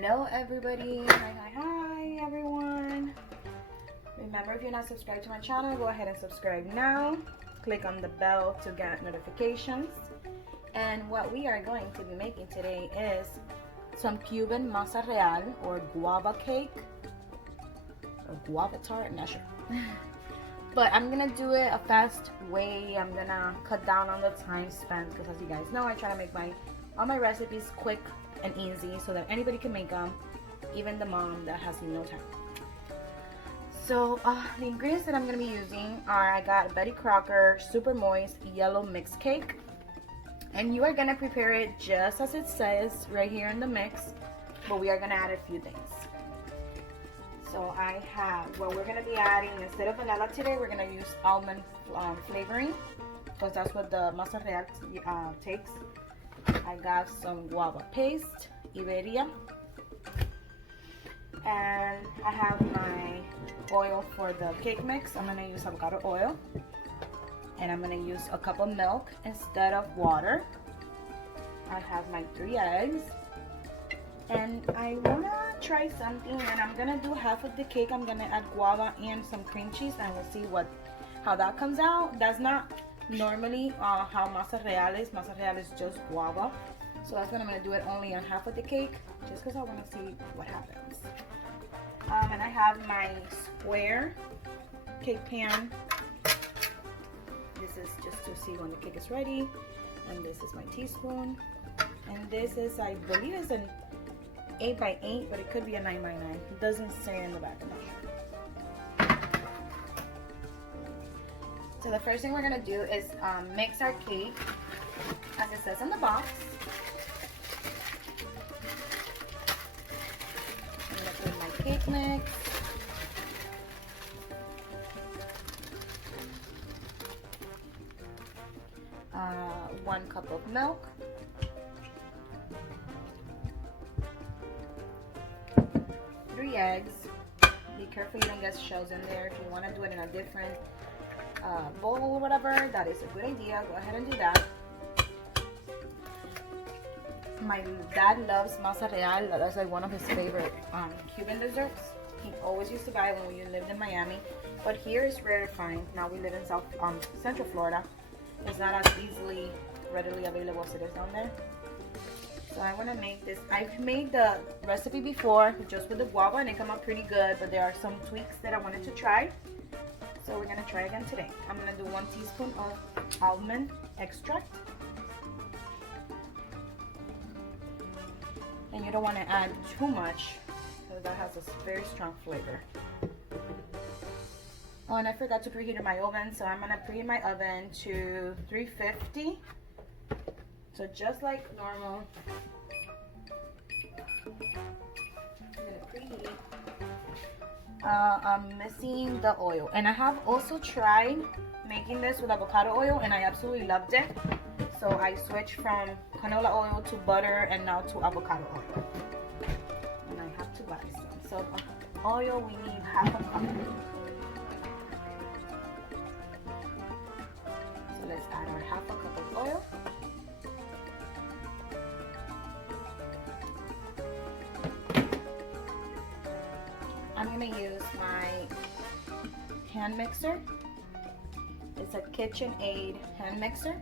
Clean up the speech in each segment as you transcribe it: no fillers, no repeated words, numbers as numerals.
Hello everybody, hi everyone. Remember, if you're not subscribed to my channel, go ahead and subscribe now. Click on the bell to get notifications. And what we are going to be making today is some Cuban Masa Real or Guava cake or Guava Tart, I'm not sure. But I'm gonna do it a fast way. I'm gonna cut down on the time spent because, as you guys know, I try to make all my recipes quick and easy so that anybody can make them, even the mom that has no time. So the ingredients that I'm going to be using are, I got Betty Crocker super moist yellow mix cake, and you are going to prepare it just as it says right here in the mix, but we are going to add a few things. So I have, what we're going to be adding, instead of vanilla today, we're going to use almond flavoring because that's what the Masa Real takes. I got some guava paste, Iberia, and I have my oil for the cake mix. I'm going to use avocado oil, and I'm going to use a cup of milk instead of water. I have my 3 eggs, and I want to try something, and I'm going to do half of the cake. I'm going to add guava and some cream cheese, and we'll see how that comes out. That's not normally how Masa Real is. Masa Real is just guava, so that's what I'm going to do it only on half of the cake, just because I want to see what happens. And I have my square cake pan. This is just to see when the cake is ready, and this is my teaspoon, and this is, I believe it's an 8 by 8, but it could be a 9 by 9. It doesn't say in the back, I'm not sure. So the first thing we're going to do is mix our cake as it says in the box. I'm going to put my cake mix. One cup of milk. 3 eggs. Be careful you don't get shells in there. If you want to do it in a different bowl or whatever, that is a good idea. Go ahead and do that. My dad loves Masa Real. That's like one of his favorite Cuban desserts. He always used to buy it when we lived in Miami, but here is rare to find. Now we live in Central Florida. It's not as readily available as it is down there. So I want to make this. I've made the recipe before just with the guava and it came out pretty good, but there are some tweaks that I wanted to try. So we're going to try again today. I'm going to do 1 teaspoon of almond extract. And you don't want to add too much because that has a very strong flavor. Oh, and I forgot to preheat my oven, so I'm going to preheat my oven to 350. So just like normal. I'm going to preheat. I'm missing the oil, and I have also tried making this with avocado oil and I absolutely loved it, so I switched from canola oil to butter and now to avocado oil, and I have to buy some. So oil, we need half a cup. So let's add our half a cup of oil. I'm going to use my hand mixer. It's a KitchenAid hand mixer.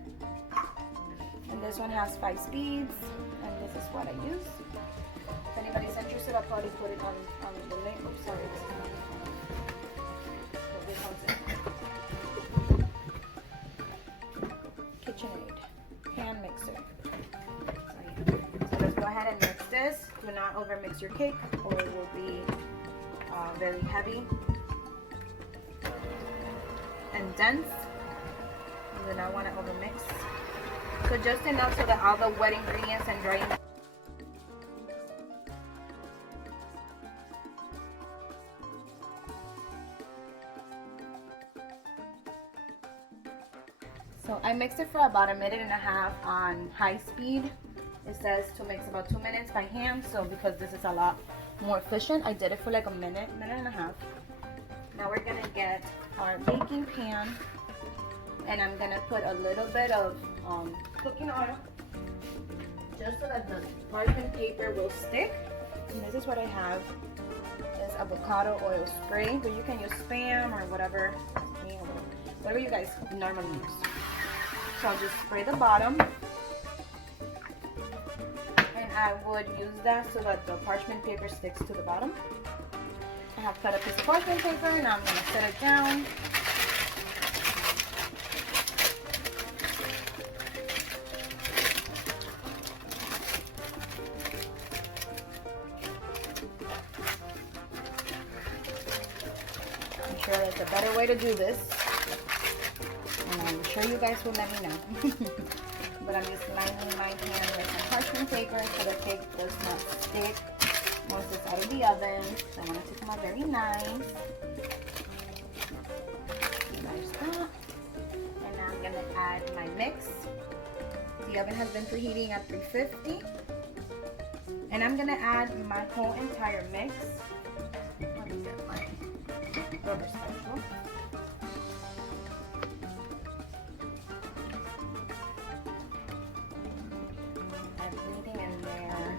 And this one has 5 speeds, and this is what I use. If anybody's interested, I'll probably put it on the link. Oops, sorry. KitchenAid hand mixer. So let's go ahead and mix this. Do not over mix your cake or it will be very heavy and dense. You do not want to overmix. So just enough so that all the wet ingredients and dry ingredients. So I mixed it for about 1.5 minutes on high speed. It says to mix about 2 minutes by hand, so because this is a lot more efficient, I did it for like a minute and a half. Now we're gonna get our baking pan, and I'm gonna put a little bit of cooking oil just so that the parchment paper will stick And this is what I have. It's avocado oil spray, but you can use Spam or whatever you guys normally use. So I'll just spray the bottom, and I would use that so that the parchment paper sticks to the bottom. I have cut a piece of parchment paper, and I'm going to set it down. I'm sure there's a better way to do this, and I'm sure you guys will let me know. But I'm just lining my pan with some parchment paper so the cake does not stick once it's out of the oven. So I want it to come out very nice. There's that. And now I'm going to add my mix. The oven has been preheating at 350. And I'm going to add my whole entire mix. Let me get my rubber spatula. Everything in there.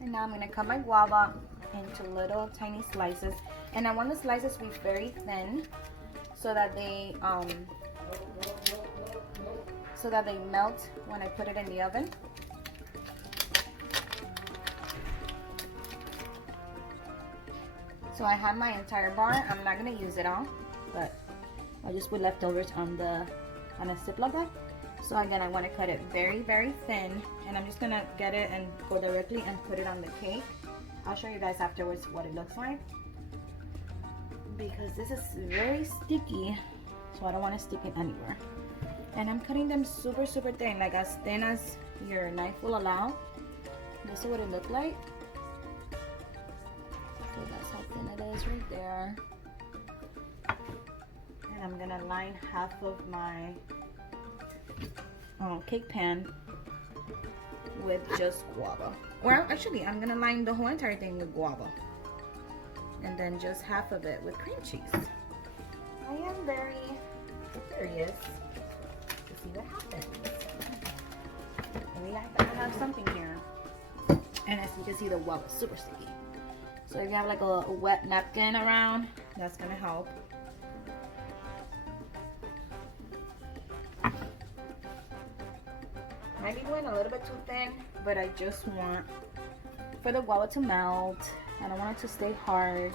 And now I'm going to cut my guava into little tiny slices, and I want the slices to be very thin so that they melt when I put it in the oven. So I have my entire bar. I'm not going to use it all, but I'll just put leftovers on a Ziploc bag. So again, I want to cut it very, very thin, and I'm just going to get it and go directly and put it on the cake. I'll show you guys afterwards what it looks like, because this is very sticky, so I don't want to stick it anywhere. And I'm cutting them super, super thin, like as thin as your knife will allow. This is what it looked like. So that's how thin it is right there. And I'm going to line half of my cake pan with just guava. Well, actually, I'm gonna line the whole entire thing with guava, and then just half of it with cream cheese. I am very curious to see what happens. And I have something here, and as you can see, the guava is super sticky. So if you have like a wet napkin around, that's gonna help. Might be going a little bit too thin, but I just want for the guava to melt. I don't want it to stay hard.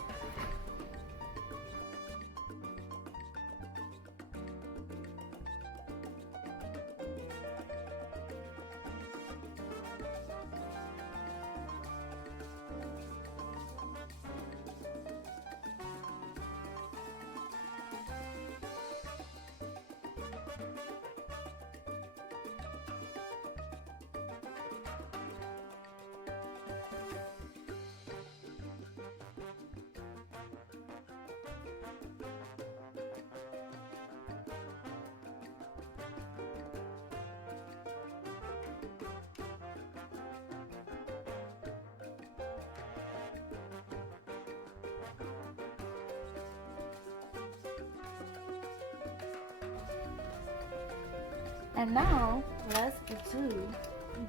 And now let's do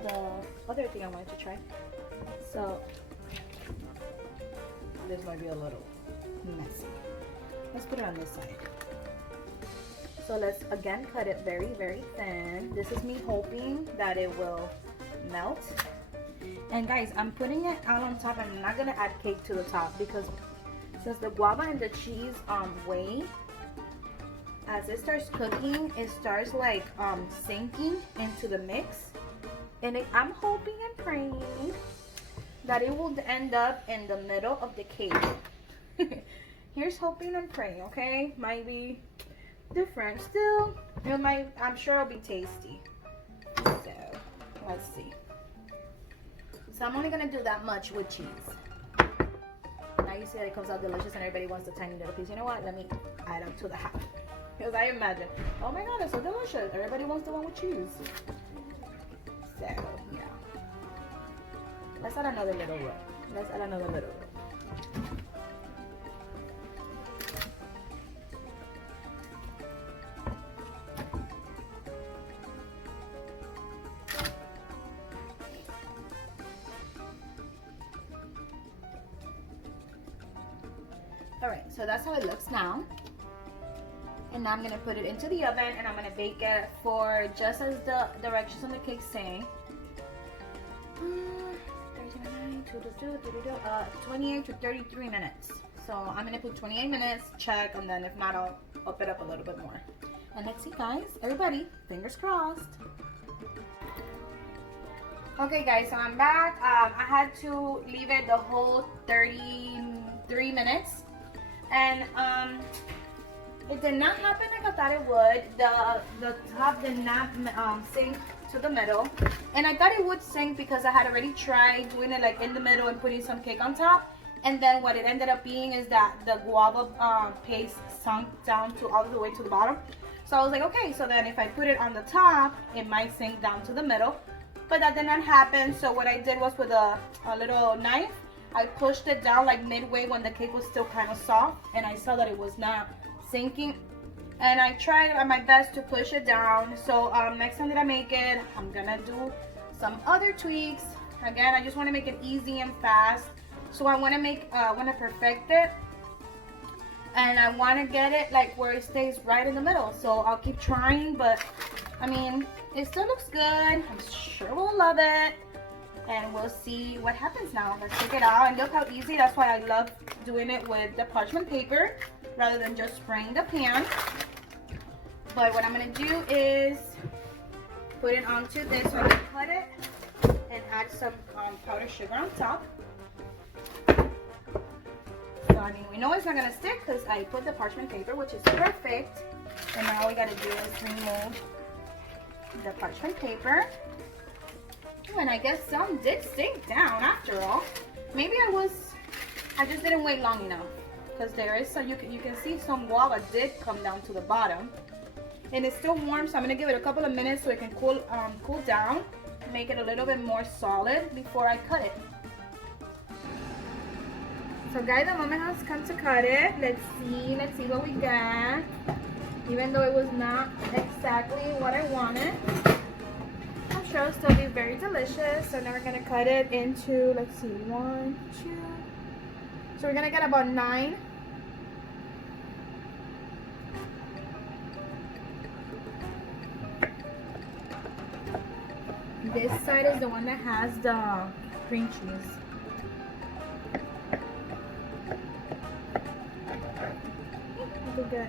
the other thing I wanted to try. So this might be a little messy. Let's put it on this side. So let's again cut it very, very thin. This is me hoping that it will melt. And guys, I'm putting it out on top. I'm not gonna add cake to the top because since the guava and the cheese weigh, as it starts cooking, it starts like sinking into the mix, and I'm hoping and praying that it will end up in the middle of the cake. Here's hoping and praying. Okay, might be different. Still, it might. I'm sure it'll be tasty. So let's see. So I'm only gonna do that much with cheese. Now you see that it comes out delicious, and everybody wants the tiny little piece. You know what? Let me add up to the half. Because I imagine, oh my god, it's so delicious. Everybody wants the one with cheese. So, yeah. Let's add another little roll. Let's add another little roll. Alright, so that's how it looks now. And now I'm going to put it into the oven and I'm going to bake it for just as the directions on the cake say. 28 to 33 minutes. So I'm going to put 28 minutes, check, and then if not, I'll up it up a little bit more. And let's see, guys. Everybody, fingers crossed. Okay, guys, so I'm back. I had to leave it the whole 33 minutes. And it did not happen like I thought it would. The top did not sink to the middle, and I thought it would sink because I had already tried doing it like in the middle and putting some cake on top. And then what it ended up being is that the guava paste sunk down to all the way to the bottom. So I was like, okay, so then if I put it on the top, it might sink down to the middle. But that did not happen. So what I did was with a little knife, I pushed it down like midway when the cake was still kind of soft, and I saw that it was not sinking, and I tried my best to push it down. So next time that I make it, I'm gonna do some other tweaks. Again, I just want to make it easy and fast. So I want to perfect it, and I want to get it like where it stays right in the middle. So I'll keep trying, but I mean, it still looks good. I'm sure we'll love it. And we'll see what happens now. Let's take it out, and look how easy. That's why I love doing it with the parchment paper rather than just spraying the pan. But what I'm going to do is put it onto this. So I'm going to cut it and add some powdered sugar on top. So I mean, we know it's not going to stick because I put the parchment paper, which is perfect. And now all we got to do is remove the parchment paper. And I guess some did sink down after all. Maybe I just didn't wait long enough, because there is some, you can see some guava did come down to the bottom, and it's still warm. So I'm gonna give it a couple of minutes so it can cool down, make it a little bit more solid before I cut it. So guys, the moment has come to cut it. Let's see what we got. Even though it was not exactly what I wanted, sure it'll still be very delicious. So now we're gonna cut it into, let's see, 1, 2. So we're gonna get about 9. This side is the one that has the cream cheese. Look good.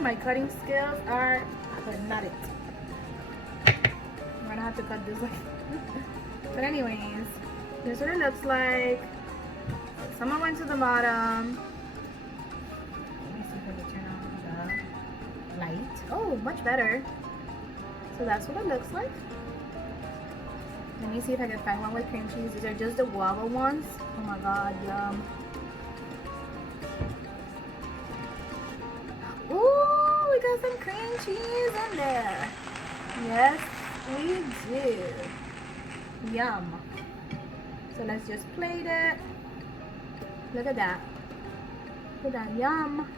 My cutting skills are pathetic. I'm gonna have to cut this like but anyways, here's what it looks like. Some went to the bottom. Let me see if I can turn on the light. Oh, much better. So that's what it looks like. Let me see if I can find one with cream cheese. These are just the guava ones. Oh my god, yum. Ooh, we got some cream cheese in there. Yes, we do. Yum. So let's just plate it. Look at that. Look at that, yum.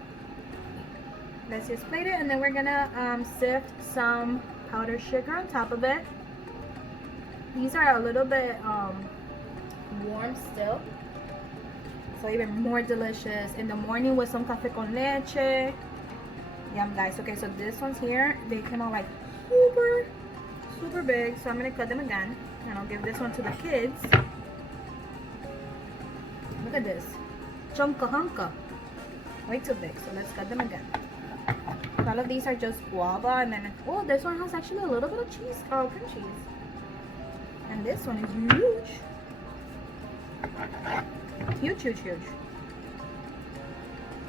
Let's just plate it, and then we're gonna sift some powdered sugar on top of it. These are a little bit warm still, so even more delicious in the morning with some café con leche. Yum, guys. Okay, so this one's here, they came out like super big, so I'm gonna cut them again, and I'll give this one to the kids. Look at this, chunka hunka, way too big. So let's cut them again. All of these are just guava, and then oh, this one has actually a little bit of cheese, cream cheese, and this one is huge.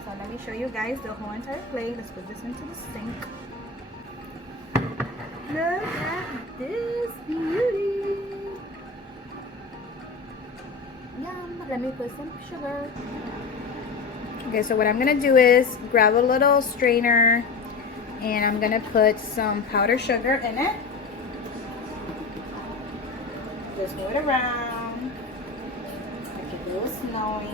So let me show you guys the whole entire plate. Let's put this into the sink. Look at this beauty. Yum. Let me put some sugar. Okay, so what I'm gonna do is grab a little strainer and I'm gonna put some powdered sugar in it. Just move it around, make it a little snowy.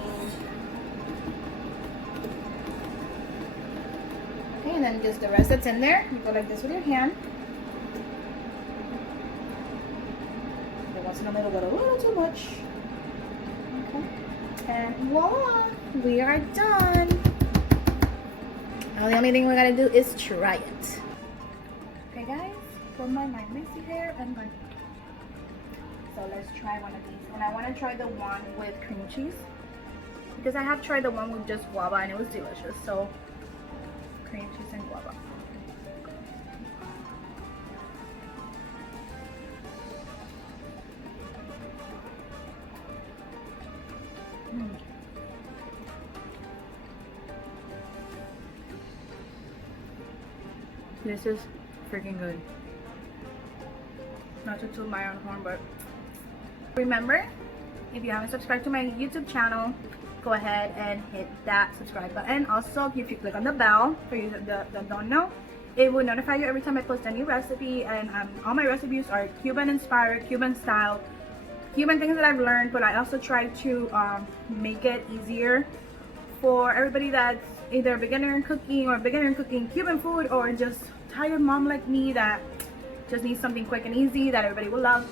Okay, and then just the rest that's in there, you go like this with your hand. But once in a middle, got a little too much. Okay, and voila, we are done. Now the only thing we gotta do is try it. Okay, guys, for my messy hair, I'm going. So let's try one of these, and I want to try the one with cream cheese because I have tried the one with just guava and it was delicious. So cream cheese and guava. This is freaking good. Not to toot my own horn, but remember, if you haven't subscribed to my YouTube channel, go ahead and hit that subscribe button. Also, if you click on the bell for you that don't know, it will notify you every time I post a new recipe. And all my recipes are Cuban inspired, Cuban style, Cuban things that I've learned, but I also try to make it easier for everybody that's either a beginner in cooking or beginner in cooking Cuban food, or just tired mom like me that just needs something quick and easy that everybody will love.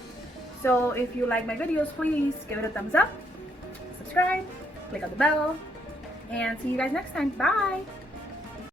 So if you like my videos, please give it a thumbs up, subscribe, click on the bell, and see you guys next time. Bye!